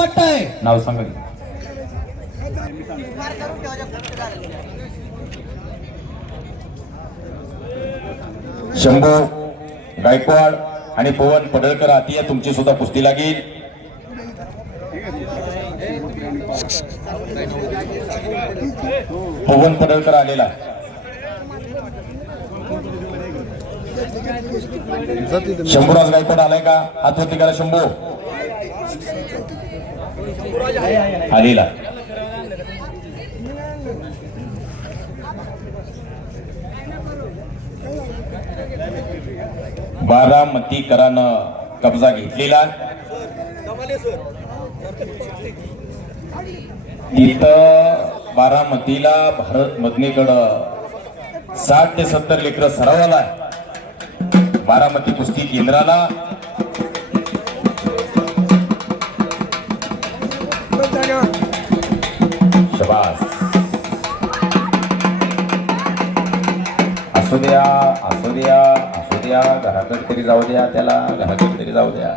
पट्टा आहे. नाव सांगा. शंभू गायकवाड आणि पवन पडळकर आतिया तुमची सुद्धा कुस्ती लागेल. पवन पडळकर आलेला. शंभूराज गायकवाड आलाय का? हात वरती करा. शंभू आलेला. बारामतीकरानं कब्जा घेतलेला. तिथं बारामतीला भारत मधनीकडं 60 ते 70 लेकर सरावाला. बारामती कुस्ती केंद्राला शबास. असू द्या असू द्या असू द्या, घराकडे तरी जाऊ द्या, त्याला घराकडे तरी जाऊ द्या.